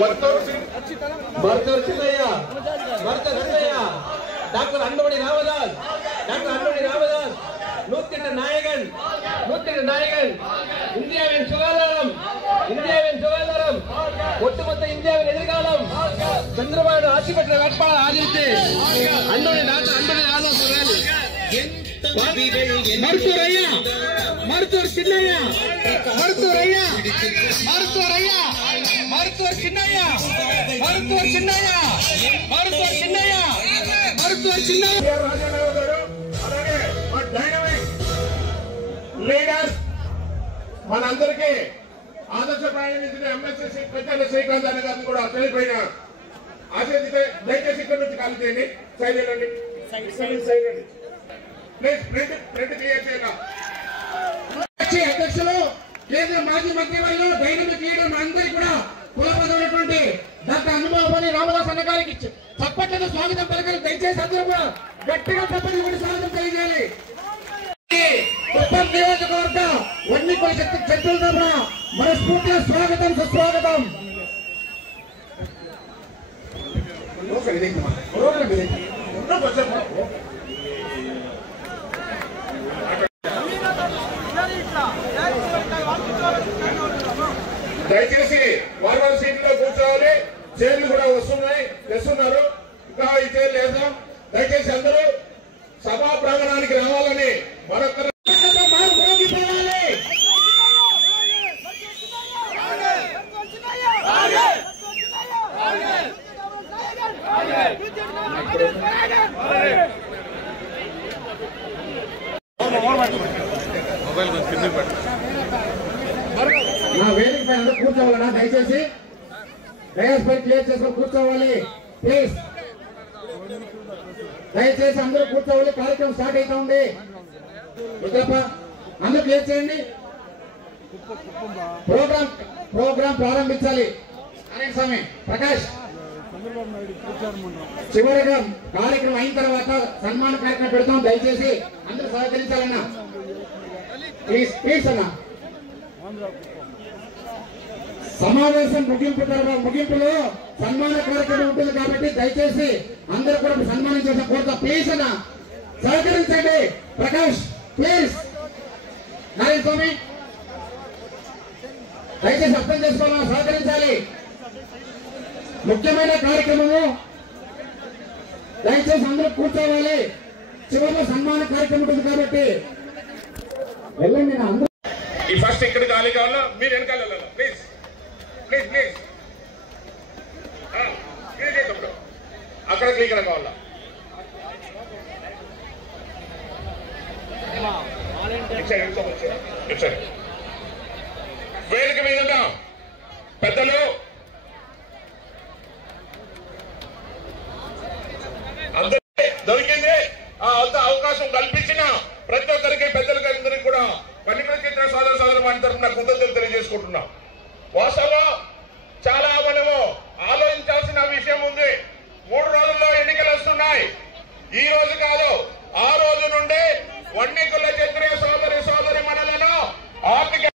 మరుతూరు Chinnaiah, doctor అండమణి Ramdas, నూతింట Nayagan, ఇండియావిన్ సుగాధారం, ఒట్టుమొత్త ఇండియావిన్ ఎదురుకాలం, Chandrababu ఆశపెట్టిన వేట్పాడు ఆదిరితే అండమణి Ramdas మరుతూరు Chinnaiah, leaders మనందరికీ ఆదర్శప్రాయం ఇచ్చిన ఎంఎస్ఎస్సీ పెద్దల శ్రీకాంత్ అన్న గారిని కూడా చనిపోయిన ఆశిస్తే దయచేసి ఇక్కడ నుంచి ఖాళీ చేయండి. సైడ్ వెళ్ళండి, ప్లీజ్ ప్రింట్ క్లియర్ చేయాలి. అధ్యక్షులు కేంద్ర మాజీ మంత్రివర్యులు డైనమిక్ లీడర్ అందరికీ కూడా కులపదమైనటువంటి డాక్టర్ అండమణి రామదాస్ అన్న గారికి చప్పట్లతో స్వాగతం పలకాలి. దయచేసి అందరూ కూడా గట్టిగా చప్పట్లు కూడా స్వాగతం తెలియజేయాలి. నియోజకవర్గ ఎన్నికల శక్తి చర్చల తరఫున మనస్ఫూర్తిగా స్వాగతం, సుస్వాగతం. దయచేసి వారి సీట్లో కూర్చోవాలి. చైర్లు కూడా తెస్తున్నారు. ఇంకా ఈ చైర్లు వేద్దాం. దయచేసి అందరూ సభా ప్రాంగణానికి రావాలని మరొకరు నా వేదిక పైన కూర్చోవాలన్నా దయచేసి డయాస్ పై క్లియర్ చేసుకొని కూర్చోవాలి. ప్లీజ్ దయచేసి అందరూ కూర్చోవాలి. కార్యక్రమం స్టార్ట్ అవుతా ఉంది. అందరూ క్లియర్ చేయండి. ప్రోగ్రాం ప్రారంభించాలి. అనే స్వామి ప్రకాష్ చివరిగా కార్యక్రమం అయిన తర్వాత సన్మాన కార్యక్రమం పెడతాం. దయచేసి అందరూ సహకరించాలన్నా ప్లీజ్ అన్నా. సమావేశం ముగింపులో సన్మాన కార్యక్రమం ఉంటుంది కాబట్టి దయచేసి అందరూ కూడా సన్మానం చేసిన కోరుతా. ప్లీజ్ అన్న సహకరించండి. ప్రకాష్ ప్లీజ్. నారాయణ స్వామి దయచేసి అర్థం చేసుకోవాలా, సహకరించాలి. ముఖ్యమైన కార్యక్రమము. దయచేసి అందరూ కూర్చోవాలి. చివరిలో సన్మాన కార్యక్రమం ఉంటుంది కాబట్టి వెళ్ళండి. అందరూ ఈ ఫస్ట్ ఇక్కడ ఖాళీ కావాలా, మీరు వెనకాల ప్లీజ్ ప్లీజ్ ప్లీజ్. అక్కడ ఇక్కడ కావాలా. వేదిక మీద పెద్దలు అందరికీ దొరికింది అవకాశం కల్పించిన ప్రతి ఒక్కరికి పెద్దలకి అందరికీ కూడా పల్లికల చిత్ర సోదర వారి తరఫున కృతజ్ఞతలు తెలియజేసుకుంటున్నాం. వాస్తవంగా